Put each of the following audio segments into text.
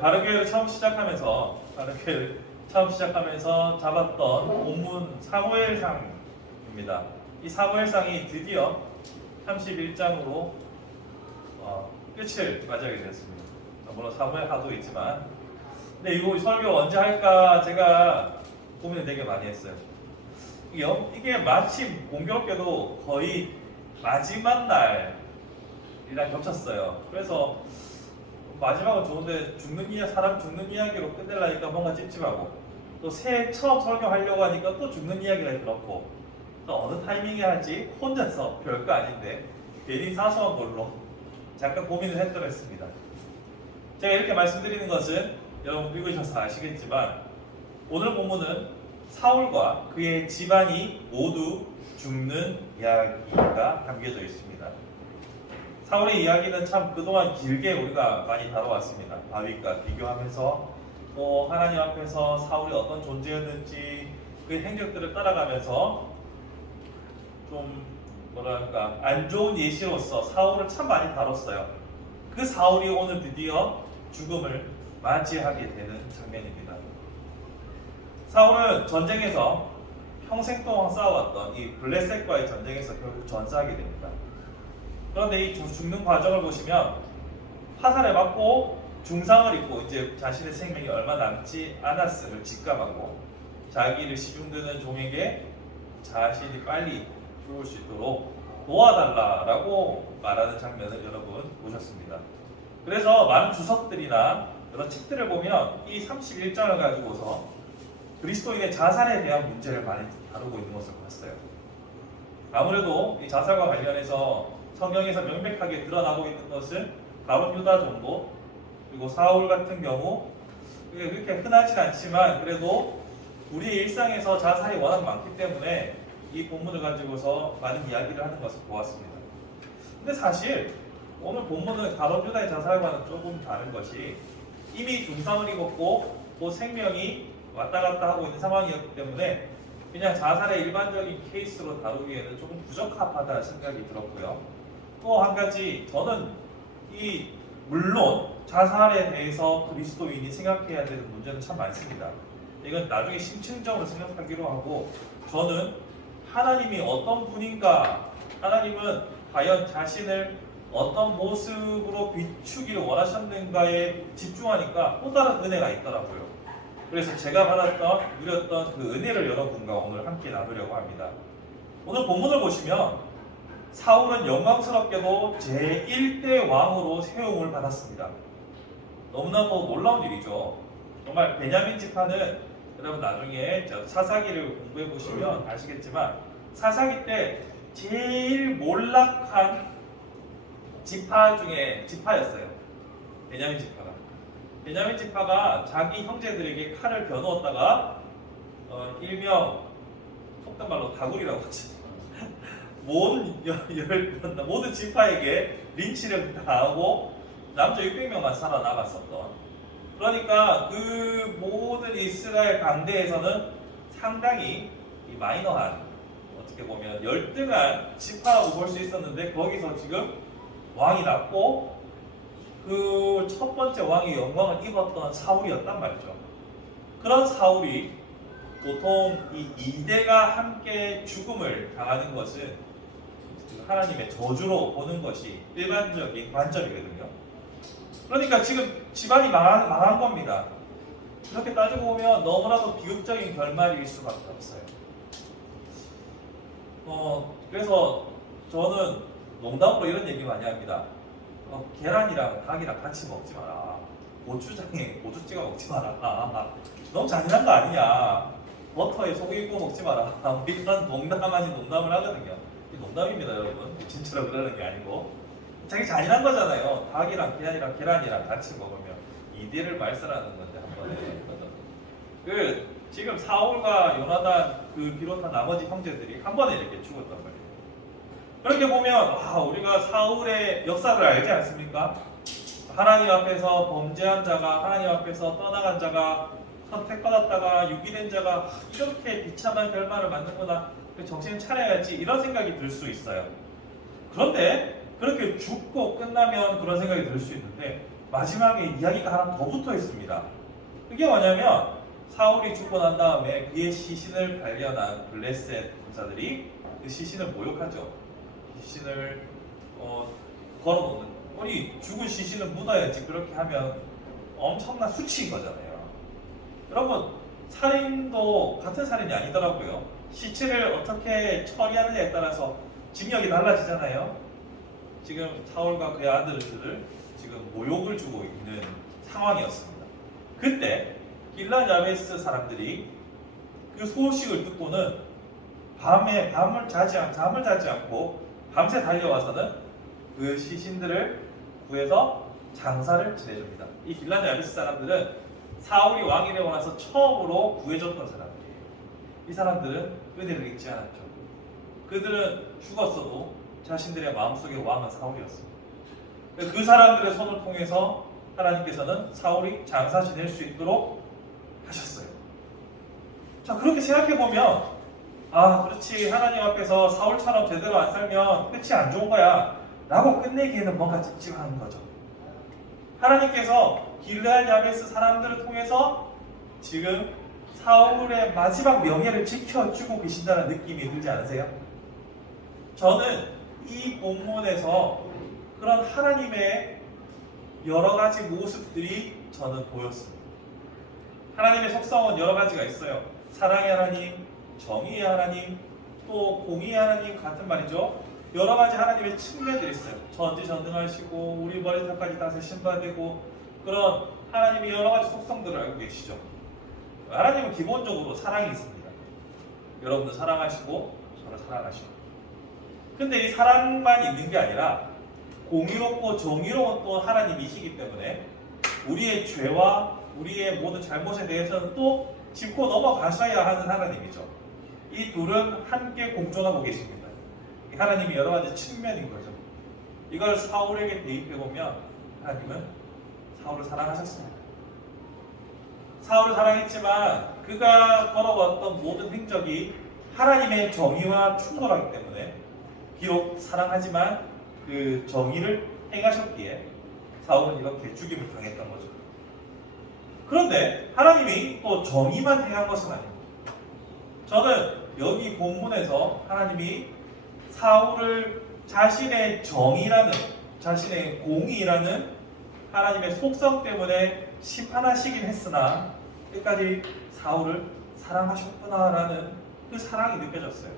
바르교회를 처음 시작하면서 잡았던 본문 사무엘상입니다. 이 사무엘상이 드디어 31장으로 끝을 맞이하게 되었습니다. 물론 사무엘 하도 있지만, 근데 이거 설교 언제 할까 제가 고민을 되게 많이 했어요. 이게 마침 공교롭게도 거의 마지막 날이랑 겹쳤어요. 그래서 마지막은 좋은데 사람 죽는 이야기로 끝내려니까 뭔가 찝찝하고, 또 새해 처음 설교하려고 하니까 또 죽는 이야기가 그렇고, 또 어느 타이밍에 할지 혼자서 별거 아닌데 괜히 사소한 걸로 잠깐 고민을 했더라 했습니다. 제가 이렇게 말씀드리는 것은 여러분 읽으셔서 아시겠지만, 오늘 본문은 사울과 그의 집안이 모두 죽는 이야기가 담겨져 있습니다. 사울의 이야기는 참 그동안 길게 우리가 많이 다뤄왔습니다. 다윗과 비교하면서 또 하나님 앞에서 사울이 어떤 존재였는지 그 행적들을 따라가면서 좀 뭐랄까 안 좋은 예시로서 사울을 참 많이 다뤘어요. 그 사울이 오늘 드디어 죽음을 맞이하게 되는 장면입니다. 사울은 전쟁에서 평생 동안 싸워왔던 이 블레셋과의 전쟁에서 결국 전사하게 됩니다. 그런데 이 죽는 과정을 보시면 화살에 맞고 중상을 입고 이제 자신의 생명이 얼마 남지 않았음을 직감하고 자기를 시중드는 종에게 자신이 빨리 죽을 수 있도록 도와달라라고 말하는 장면을 여러분 보셨습니다. 그래서 많은 주석들이나 여러 책들을 보면 이 31장을 가지고서 그리스도인의 자살에 대한 문제를 많이 다루고 있는 것을 봤어요. 아무래도 이 자살과 관련해서 성경에서 명백하게 드러나고 있는 것은 가룟 유다 정도, 그리고 사울 같은 경우 그렇게 흔하진 않지만 그래도 우리의 일상에서 자살이 워낙 많기 때문에 이 본문을 가지고서 많은 이야기를 하는 것을 보았습니다. 근데 사실 오늘 본문은 가룟 유다의 자살과는 조금 다른 것이, 이미 중상을 입었고 또 생명이 왔다 갔다 하고 있는 상황이었기 때문에 그냥 자살의 일반적인 케이스로 다루기에는 조금 부적합하다는 생각이 들었고요. 또 한 가지, 저는 물론 자살에 대해서 그리스도인이 생각해야 되는 문제는 참 많습니다. 이건 나중에 심층적으로 생각하기로 하고, 저는 하나님이 어떤 분인가, 하나님은 과연 자신을 어떤 모습으로 비추기를 원하셨는가에 집중하니까 또 다른 은혜가 있더라고요. 그래서 제가 누렸던 그 은혜를 여러분과 오늘 함께 나누려고 합니다. 오늘 본문을 보시면 사울은 영광스럽게도 제1대 왕으로 세움을 받았습니다. 너무나도 놀라운 일이죠. 정말 베냐민 지파는 여러분 나중에 사사기를 공부해 보시면 아시겠지만, 사사기 때 제일 몰락한 지파 중에 지파였어요. 베냐민 지파가. 베냐민 지파가 자기 형제들에게 칼을 겨누었다가 일명 속된 말로 다구리라고 하죠. 모든 지파에게 린치를 당하고 남자 600명만 살아남았었던, 그러니까 그 모든 이스라엘 강대에서는 상당히 마이너한, 어떻게 보면 열등한 지파라고 볼 수 있었는데, 거기서 지금 왕이 났고 그 첫 번째 왕의 영광을 입었던 사울이었단 말이죠. 그런 사울이 보통 이 2대가 함께 죽음을 당하는 것은 하나님의 저주로 보는 것이 일반적인 관점이거든요. 그러니까 지금 집안이 망한 겁니다. 이렇게 따지고 보면 너무나도 비극적인 결말일 수밖에 없어요. 그래서 저는 농담으로 이런 얘기 많이 합니다. 계란이랑 닭이랑 같이 먹지 마라. 고추장에 고추 찍어 먹지 마라. 너무 잔인한 거 아니냐. 버터에 소고기 구워 먹지 마라. 이런 농담 아닌 농담을 하거든요. 농담입니다, 여러분. 진짜로 그러는 게 아니고. 자기 잔인한 거잖아요. 닭이랑 계란이랑 같이 먹으면 이대를 말살하는 건데, 한 번에. 지금 사울과 요나단 비롯한 나머지 형제들이 한 번에 이렇게 죽었단 말이에요. 그렇게 보면 우리가 사울의 역사를 알지 않습니까? 하나님 앞에서 범죄한 자가, 하나님 앞에서 떠나간 자가, 선택받았다가 유기된 자가 이렇게 비참한 결말을 맞는구나, 정신 차려야지, 이런 생각이 들 수 있어요. 그런데 그렇게 죽고 끝나면 그런 생각이 들 수 있는데, 마지막에 이야기가 하나 더 붙어 있습니다. 그게 뭐냐면 사울이 죽고 난 다음에 그의 시신을 발견한 블레셋 군사들이 그 시신을 모욕하죠. 시신을 걸어놓는, 아니 죽은 시신을 묻어야지, 그렇게 하면 엄청난 수치인 거잖아요. 여러분, 살인도 같은 살인이 아니더라고요. 시체를 어떻게 처리하느냐에 따라서 징역이 달라지잖아요. 지금 사울과 그의 아들들을 지금 모욕을 주고 있는 상황이었습니다. 그때 길랏 야베스 사람들이 그 소식을 듣고는 잠을 자지 않고 밤새 달려와서는 그 시신들을 구해서 장사를 지내줍니다. 이 길랏 야베스 사람들은 사울이 왕이 되고 나서 처음으로 구해줬던 사람들이에요. 이 사람들은 은혜를 잊지 않았죠. 그들은 죽었어도 자신들의 마음속에 왕은 사울이었습니다. 그 사람들의 손을 통해서 하나님께서는 사울이 장사 지낼 수 있도록 하셨어요. 자, 그렇게 생각해보면, 아, 그렇지, 하나님 앞에서 사울처럼 제대로 안 살면 끝이 안 좋은 거야 라고 끝내기에는 뭔가 찝찝한 거죠. 하나님께서 길르앗 야베스 사람들을 통해서 지금 사울의 마지막 명예를 지켜주고 계신다는 느낌이 들지 않으세요? 저는 이 본문에서 그런 하나님의 여러 가지 모습들이 저는 보였습니다. 하나님의 속성은 여러 가지가 있어요. 사랑의 하나님, 정의의 하나님, 또 공의의 하나님 같은 말이죠. 여러 가지 하나님의 측면들이 있어요. 전지전능하시고 우리 머리털까지 다 세신받고 그런 하나님의 여러 가지 속성들을 알고 계시죠. 하나님은 기본적으로 사랑이 있습니다. 여러분들 사랑하시고 저를 사랑하시고. 근데 이 사랑만 있는 게 아니라 공의롭고 정의로운 또 하나님이시기 때문에 우리의 죄와 우리의 모든 잘못에 대해서는 또 짚고 넘어가셔야 하는 하나님이죠. 이 둘은 함께 공존하고 계십니다. 하나님이 여러 가지 측면인 거죠. 이걸 사울에게 대입해보면 하나님은 사울을 사랑하셨습니다. 사울을 사랑했지만 그가 걸어왔던 모든 행적이 하나님의 정의와 충돌하기 때문에 비록 사랑하지만 그 정의를 행하셨기에 사울은 이렇게 죽임을 당했던 거죠. 그런데 하나님이 또 정의만 행한 것은 아닙니다. 저는 여기 본문에서 하나님이 사울을 자신의 정의라는, 자신의 공의라는 하나님의 속성 때문에 심판하시긴 했으나 끝까지 사울을 사랑하셨구나라는 그 사랑이 느껴졌어요.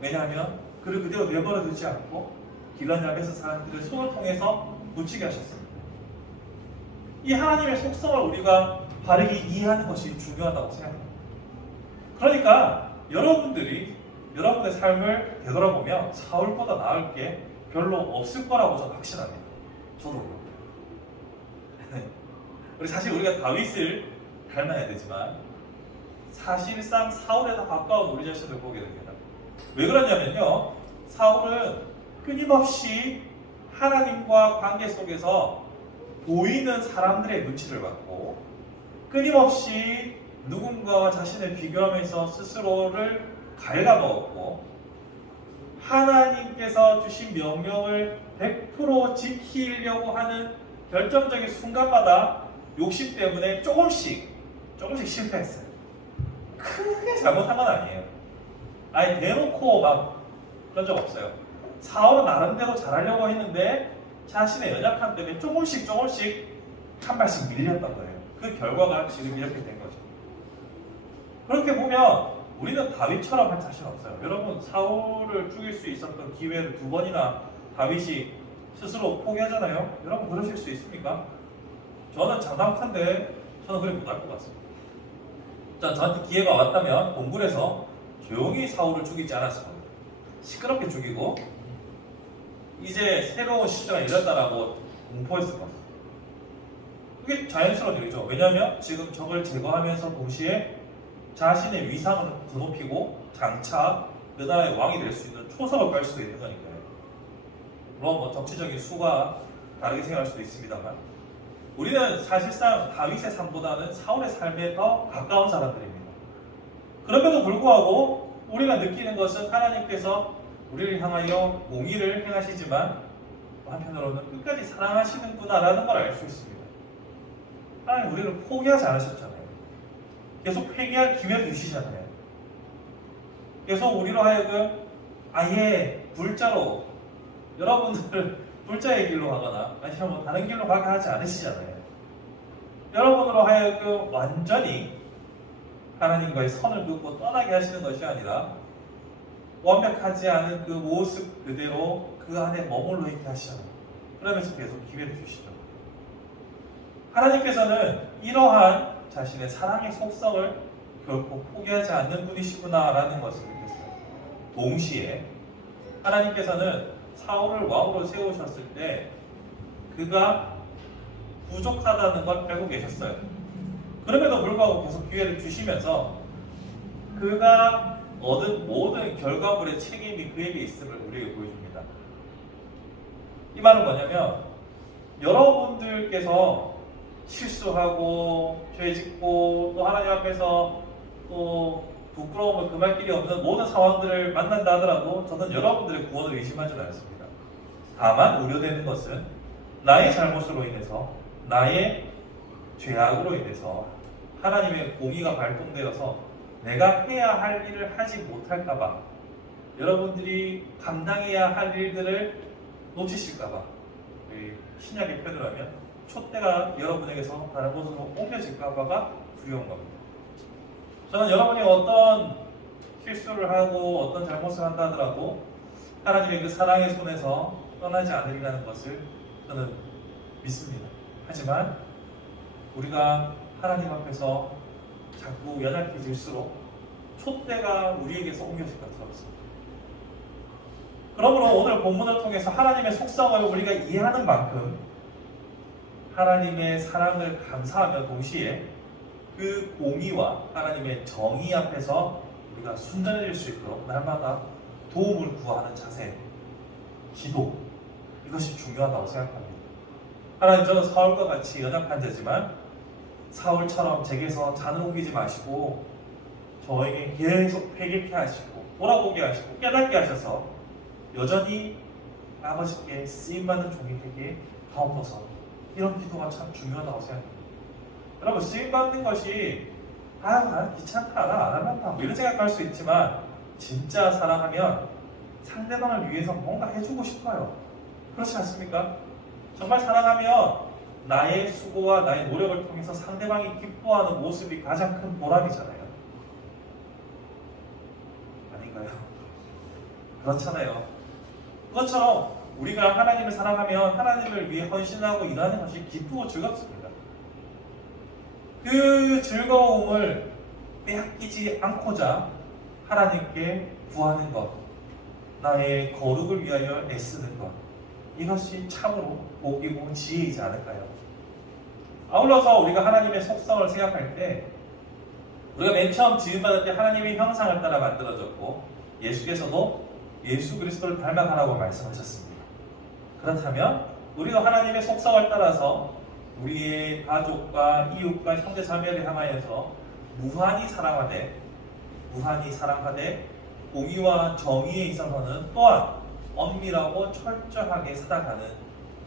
왜냐하면 그를 그대로 내버려 두지 않고 길랏 야베스 사람들의 손을 통해서 묻히게 하셨습니다. 이 하나님의 속성을 우리가 바르게 이해하는 것이 중요하다고 생각합니다. 그러니까 여러분들이 여러분의 삶을 되돌아보면 사울보다 나을 게 별로 없을 거라고 저는 확신합니다. 저도 그렇고. 사실 우리가 다윗을 닮아야 되지만 사실상 사울에 더 가까운 우리 자신을 보게 됩니다. 왜 그러냐면요, 사울은 끊임없이 하나님과 관계 속에서 보이는 사람들의 눈치를 받고 끊임없이 누군가와 자신을 비교하면서 스스로를 갉아먹었고 하나님께서 주신 명령을 100% 지키려고 하는 결정적인 순간마다 욕심 때문에 조금씩 실패했어요. 크게 잘못한 건 아니에요. 아예 대놓고 막 그런 적 없어요. 사울은 나름대로 잘하려고 했는데 자신의 연약함 때문에 조금씩 한 발씩 밀렸던 거예요. 그 결과가 지금 이렇게 된 거죠. 그렇게 보면 우리는 다윗처럼 할 자신 없어요. 여러분, 사울을 죽일 수 있었던 기회를 2번이나 다윗이 스스로 포기하잖아요. 여러분, 그러실 수 있습니까? 저는 장담컨대 저는 그래 못할 것 같습니다. 자, 저한테 기회가 왔다면 본문에서 조용히 사울을 죽이지 않았을 겁니다. 시끄럽게 죽이고 이제 새로운 시대가 이랬다라고 공포했을 겁니다. 그게 자연스러운 일이죠. 왜냐하면 지금 적을 제거하면서 동시에 자신의 위상을 더 높이고 장차 그 나라의 왕이 될 수 있는 초석을 깔 수도 있는 거니까요. 물론 뭐 정치적인 수가 다르게 생각할 수도 있습니다만 우리는 사실상 다윗의 삶보다는 사울의 삶에 더 가까운 사람들입니다. 그럼에도 불구하고 우리가 느끼는 것은 하나님께서 우리를 향하여 공의를 행하시지만 한편으로는 끝까지 사랑하시는구나라는 걸 알 수 있습니다. 하나님 우리를 포기하지 않으셨잖아요. 계속 회개할 기회를 주시잖아요. 계속 우리로 하여금 아예 불자로 여러분들을 불자의 길로 가거나 아니면 뭐 다른 길로 가게 하지 않으시잖아요. 여러분으로 하여금 완전히 하나님과의 선을 긋고 떠나게 하시는 것이 아니라 완벽하지 않은 그 모습 그대로 그 안에 머물러 있게 하시잖아요. 그러면서 계속 기회를 주시죠. 하나님께서는 이러한 자신의 사랑의 속성을 결코 포기하지 않는 분이시구나라는 것을 느꼈어요. 동시에 하나님께서는 사울을 왕으로 세우셨을 때 그가 부족하다는 걸 알고 계셨어요. 그럼에도 불구하고 계속 기회를 주시면서 그가 얻은 모든 결과물의 책임이 그에게 있음을 우리에게 보여줍니다. 이 말은 뭐냐면 여러분들께서 실수하고 죄짓고 또 하나님 앞에서 또 부끄러움을 금할 길이 없는 모든 상황들을 만난다 하더라도 저는 여러분들의 구원을 의심하지 않습니다. 다만 우려되는 것은 나의 잘못으로 인해서 나의 죄악으로 인해서 하나님의 공의가 발동되어서 내가 해야 할 일을 하지 못할까봐 여러분들이 감당해야 할 일들을 놓치실까봐 신약의 표현을 하면 촛대가 여러분에게서 다른 곳으로 옮겨질까봐가 두려운 겁니다. 저는 여러분이 어떤 실수를 하고 어떤 잘못을 한다 하더라도 하나님의 그 사랑의 손에서 떠나지 않으리라는 것을 저는 믿습니다. 하지만 우리가 하나님 앞에서 자꾸 연약해질수록 촛대가 우리에게서 옮겨질 것 같습니다. 그러므로 오늘 본문을 통해서 하나님의 속성을 우리가 이해하는 만큼 하나님의 사랑을 감사하며 동시에 그 공의와 하나님의 정의 앞에서 우리가 순전해질 수 있도록 날마다 도움을 구하는 자세, 기도, 이것이 중요하다고 생각합니다. 하나님, 저는 사울과 같이 연약한 자지만 사울처럼 제게서 잔을 옮기지 마시고 저에게 계속 회개케 하시고 돌아보게 하시고 깨닫게 하셔서 여전히 아버지께 쓰임받는 종이 되게 하옵소서. 이런 기도가 참 중요하다고 생각합니다. 여러분, 쓰임받는 것이 난 귀찮다, 나 안 하면 다 이런 생각할 수 있지만 진짜 사랑하면 상대방을 위해서 뭔가 해주고 싶어요. 그렇지 않습니까? 정말 사랑하면 나의 수고와 나의 노력을 통해서 상대방이 기뻐하는 모습이 가장 큰 보람이잖아요. 아닌가요? 그렇잖아요. 그것처럼 우리가 하나님을 사랑하면 하나님을 위해 헌신하고 일하는 것이 기쁘고 즐겁습니다. 그 즐거움을 빼앗기지 않고자 하나님께 구하는 것, 나의 거룩을 위하여 애쓰는 것, 이것이 참으로 복이고 지혜이지 않을까요? 아울러서 우리가 하나님의 속성을 생각할 때 우리가 맨 처음 지음받을 때 하나님의 형상을 따라 만들어졌고 예수께서도 예수 그리스도를 닮아가라고 말씀하셨습니다. 그렇다면 우리가 하나님의 속성을 따라서 우리의 가족과 이웃과 형제 자매를 향하여서 무한히 사랑하되 공의와 정의에 있어서는 또한 엄밀하고 철저하게 살아가는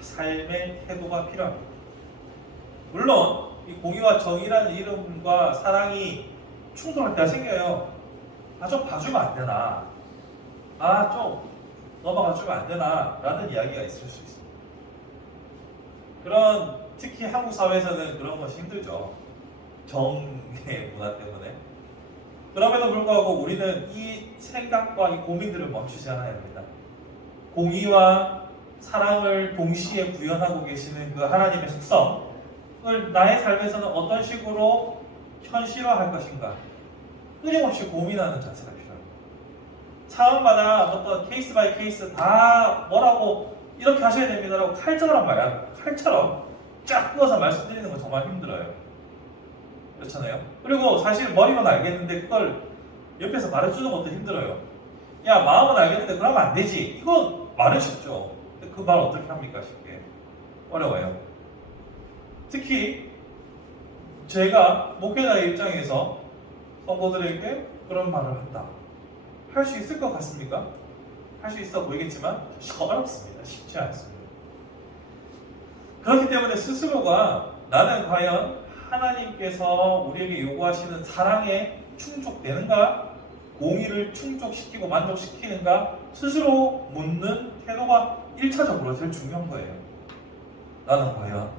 삶의 태도가 필요합니다. 물론 이 공의와 정의라는 이름과 사랑이 충돌할 때가 생겨요. 좀 봐주면 안 되나? 좀 넘어가 주면 안 되나? 라는 이야기가 있을 수 있습니다. 특히 한국 사회에서는 그런 것이 힘들죠. 정의 문화 때문에. 그럼에도 불구하고 우리는 이 생각과 이 고민들을 멈추지 않아야 합니다. 공의와 사랑을 동시에 구현하고 계시는 그 하나님의 속성을 나의 삶에서는 어떤 식으로 현실화할 것인가 끊임없이 고민하는 자세가 필요합니다. 상황마다 어떤 케이스 바이 케이스 다 뭐라고 이렇게 하셔야 됩니다라고 칼처럼 쫙 끊어서 말씀드리는 건 정말 힘들어요. 그렇잖아요. 그리고 사실 머리로는 알겠는데 그걸 옆에서 말해주는 것도 힘들어요. 야, 마음은 알겠는데 그러면 안 되지. 이거 말은 쉽죠. 근데 그 말 어떻게 합니까? 쉽게. 어려워요. 특히 제가 목회자의 입장에서 성도들에게 그런 말을 한다. 할 수 있을 것 같습니까? 할 수 있어 보이겠지만 어렵습니다. 쉽지 않습니다. 그렇기 때문에 스스로가 나는 과연 하나님께서 우리에게 요구하시는 사랑에 충족되는가? 공의를 충족시키고 만족시키는가? 스스로 묻는 태도가 1차적으로 제일 중요한 거예요. 나는 과연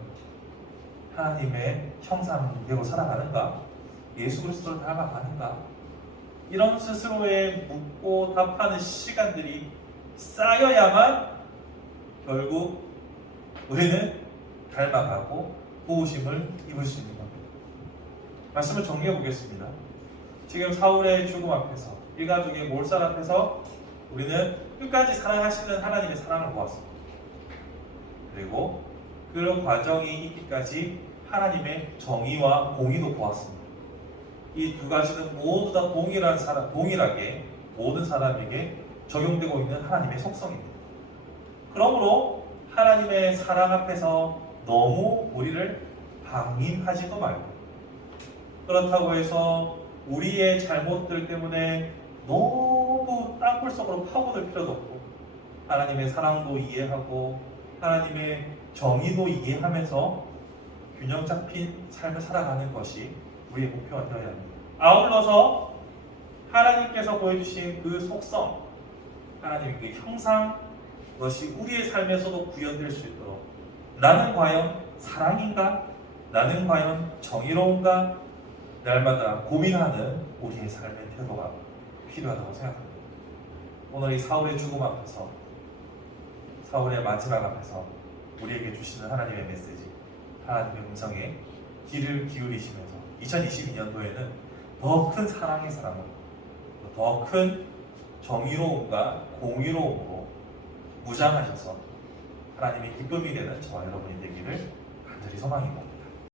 하나님의 형상되고 살아가는가? 예수 그리스도를 닮아가는가? 이런 스스로의 묻고 답하는 시간들이 쌓여야만 결국 우리는 닮아가고 도우심을 입을 수 있는 겁니다. 말씀을 정리해 보겠습니다. 지금 사울의 죽음 앞에서, 일가족의 몰살 앞에서 우리는 끝까지 사랑하시는 하나님의 사랑을 보았습니다. 그리고 그 과정이 있기까지 하나님의 정의와 공의도 보았습니다. 이 두 가지는 모두 다 동일하게 모든 사람에게 적용되고 있는 하나님의 속성입니다. 그러므로 하나님의 사랑 앞에서 너무 우리를 방임하지도 말고, 그렇다고 해서 우리의 잘못들 때문에 너무 땅굴 속으로 파고들 필요도 없고, 하나님의 사랑도 이해하고 하나님의 정의도 이해하면서 균형 잡힌 삶을 살아가는 것이 우리의 목표가 되어야 합니다. 아울러서 하나님께서 보여주신 그 속성, 하나님의 그 형상, 그것이 우리의 삶에서도 구현될 수 있도록, 나는 과연 사랑인가? 나는 과연 정의로운가? 날마다 고민하는 우리의 삶의 태도가 필요하다고 생각합니다. 오늘 이 사울의 죽음 앞에서, 사울의 마지막 앞에서 우리에게 주시는 하나님의 메시지, 하나님의 음성에 귀를 기울이시면서 2022년도에는 더 큰 사랑의 사랑으로, 더 큰 정의로움과 공의로움으로 무장하셔서 하나님의 기쁨이 되는 저와 여러분이 되기를 간절히 소망입니다.